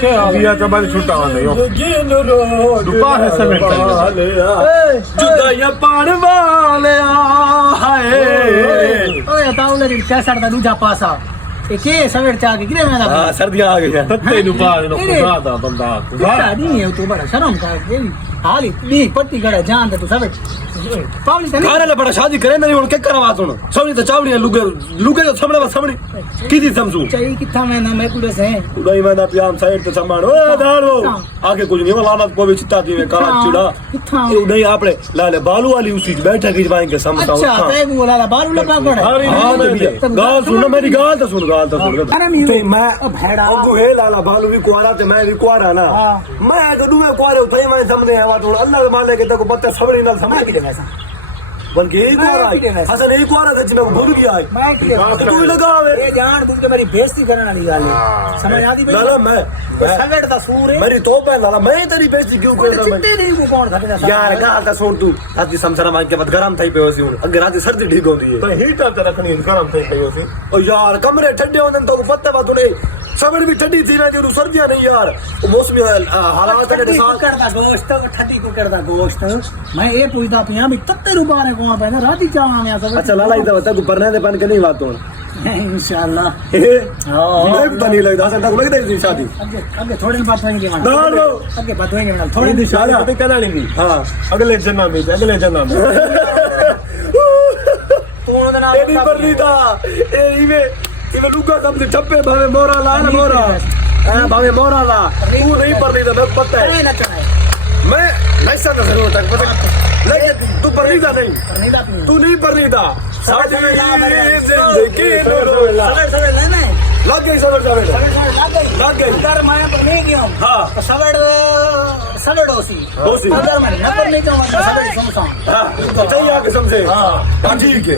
दिया चबल छुट्टा वाले यो दुकान है सब जुदाइयां पाण वाले हाय ओए ताऊ ने कैसा था दूजा पासा एक के सवेर चा के गिरे में हां सर्दियां आ गई तत्ते नु पार नो खुदा दा बंदा बड़ा नहीं है तू बड़ा शर्म का हाली दी पट्टी गड़ा जान तू सवेर पावली तने घरे बड़ा शादी करे नहीं हुन के करवा सुन सोनी तो चावड़ी लुगे लुगे तो सामने बस सामने कीदी समझू चाहिए किथा में ना मैं कुड़े से उड़ाई में ना पियाम साइड पे संभाल ओए दाड़ो आगे कुछ नहीं लानत को भी चिता दी में काला चिड़ा ये उड़ाई आपने लाले बालू वाली उसी बैठक की बाएंगे समझता हूं अच्छा ते बोला ला बालू लगा पड़े हां गाल सुन मेरी गाल तो सुन अरे मैं भेड़ा अब हे लाला बालू भी कुआरा ते मैं भी कुआरा ना मैं तो दुए कुआरे उठाई मैं समझे आवा तो अल्लाह के माले के तको पत्ते सबड़ी ना समझ के वैसा बल्कि एक कुआरा हसन एक कुआरा था जिसमें भूल गया है मैं तू लगावे ये जान बुझ के मेरी बेइज्जती करने वाली गाल है समझ आती भाई लाला मैं सवेर दा सूर है मेरी तौबा है लाला मैं तेरी बेइज्जती क्यों कर रहा चिट्टे नहीं को कौन था यार गाल ता सुन तू रात समझना मान के बाद गरम थई पे होसी हुन अगर रात सर्दी ठीक होंदी है तो हीटर ते रखनी गरम थे कयो सी ओ यार कमरे ठंडे होंदे तो पत्ते बात नहीं समझ भी ठंडी थी ना जो सर्दियां नहीं यार मौसमी हालात के साथ करदा गोश्त ठंडी को करदा गोश्त मैं ये पूछदा पिया भी तत्ते रुबारे कौन पे ना राती चावा में सब अच्छा लाला इधर तक परने दे पन के नहीं बात हो इंशाल्लाह हां मैं पता नहीं लगता असल तक लगता है शादी आगे थोड़ी बात होएगी मां दाड़ो आगे बात होएगी मां थोड़ी थोड़ी शादी तो करा लेंगी हां अगले जन्म में तू ना एडी परनी था ए इवे लुगा कम से छप्पे भावे मोरा ला ना मोरा हां भावे मोरा ला तू नहीं परनी था मैं पता है ना चलाए मैं नहीं समझ जरूर तक पता लेकिन तू परनी था नहीं नहीं बात नहीं तू नहीं परनी था शादी जिंदगी सवेर लेना है लग गई सवेर लग गई अगर मैं पर नहीं गया हाँ तो सवेर होसी अगर मैं न पर नहीं जाऊंगा सवेर समझा हाँ चाहिए आके समझे हाँ ठीक है